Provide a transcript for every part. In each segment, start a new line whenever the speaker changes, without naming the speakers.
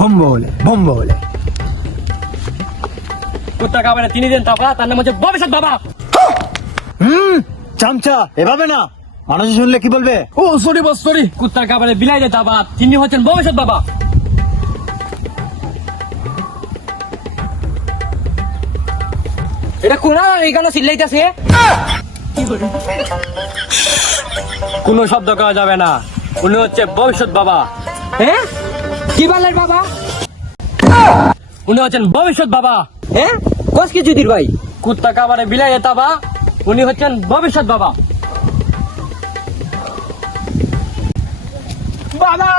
ভম্বলে ভম্বলে
কুত্তা কাবারে তিনি দিন তাপা তার নাম হচ্ছে ভবিষ্যৎ বাবা।
হুম চামচা এভাবে না। মানুষ শুনলে কি বলবে?
ও সরি বস সরি। কুত্তার কাবারে বিলাই দে তাবা তিনি হচ্ছেন ভবিষ্যৎ বাবা। এটা কোন এখানে চিল্লাইতেছে কোনো শব্দ করা যাবে না। উনি হচ্ছে ভবিষ্যৎ বাবা।
হ্যাঁ? কি বলেন বাবা?
উনি হচ্ছেন ভবিষ্যৎ বাবা।
হ্যাঁ কস কি যুদির ভাই?
কুত্তা কাবারে বিলাই তাবা উনি হচ্ছেন ভবিষ্যৎ বাবা।
বাবা!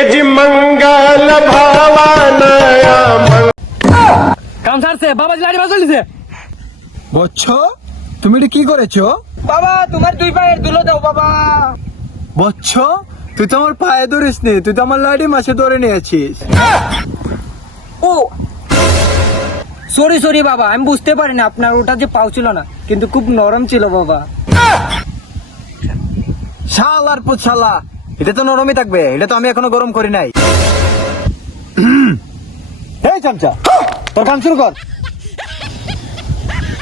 এজি মঙ্গল ভাবানায়া
কাম সারছে বাবা লাড়ি বাজলিছে
বচ্চো তুমি কি করেছ?
বাবা তোমার দুই পায়ের দুলো দাও বাবা।
বচ্চো তুই তো আমার পায়ে ধরিস নি তুই তো আমার লাডি মাসে ধরে নিয়েছিস
ও! সরি সরি বাবা আমি বুঝতে পারি না আপনার ওটা যে পাও ছিল না কিন্তু খুব নরম ছিল বাবা।
শাল আর পুছালা এটা তো নরমই থাকবে এটা তো আমি এখনও গরম করি নাই। এই চামচা তোর কাম শুরু কর।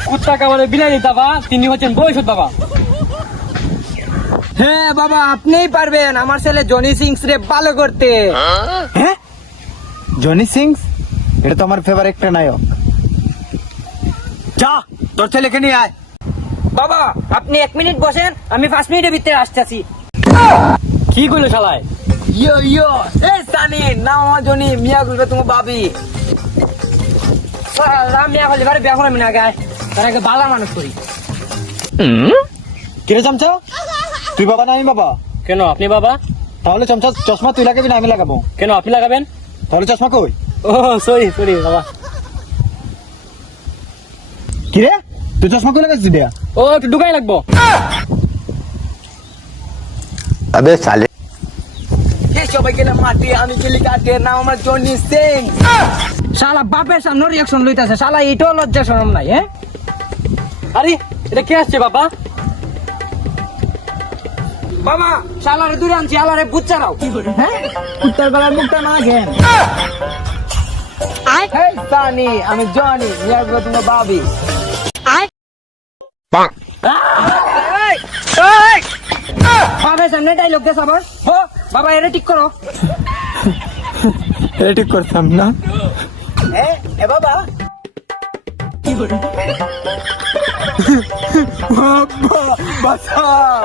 কুত্তা কাবারে বিলাই তাবা তিনি হচ্ছেন ভবিষ্যৎ বাবা।
হ্যাঁ বাবা আপনিই পারবেন। আমার ছেলে জনি সিংস রে ভালো করতে।
হ্যাঁ? জনি সিং এটা তো আমার ফেভারিট একটা নায়ক। যা তোর ছেলেকে নিয়ে আয়।
বাবা আপনি এক মিনিট বসেন আমি পাঁচ মিনিটের ভিতরে আসতেছি।
কি করল শালায়?
ইয়ো ইয়ো এই সানি না আমার জনি মিয়া গুলবে তোমার বাবি। রাম মিয়া হলে ঘরে বিয়া করে না গায় তার আগে বালা মানুষ করি।
কিরে চামচা? তুই বাবা না আমি বাবা?
কেন আপনি বাবা?
তাহলে চমচা চশমা তুই লাগাবি না আমি লাগাবো।
কেন আপনি লাগাবেন?
তাহলে চশমা কই?
ও সরি সরি বাবা।
কি রে? তুই চশমা কই লাগাচ্ছিস দিয়া
ও একটু ঢুকাই লাগবো।
আবে
সালে সবাই গেলে মাটি আমি খেলি কাটে না আমার জনি সিং শালা বাপের সামনে রিয়াকশন লইতাছে শালা এটাও লজ্জা শরম নাই হ্যাঁ?
আরে এটা কে আসছে বাবা?
বাবা শালারে দূরে আনছি শালারে বুচ্চা নাও হ্যাঁ? উত্তর বেলার মুখটা না ঘেন হেই সানি আমি জনি মিয়া গুলো তোমার বাবি বাবা সামনে ডাইলগ দে সবার। হো বাবা এটা ঠিক করো।
এটা ঠিক করতাম না।
এ বাবা।
বাবা বাঁচাও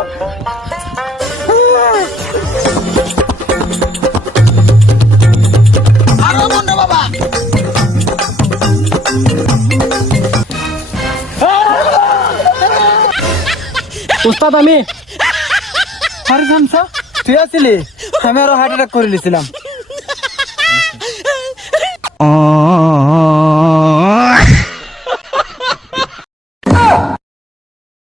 উস্তাদ আমি
আরে চামচা তুই আসলি আমি আরও হার্ট অ্যাটাক করে নিয়েছিলাম।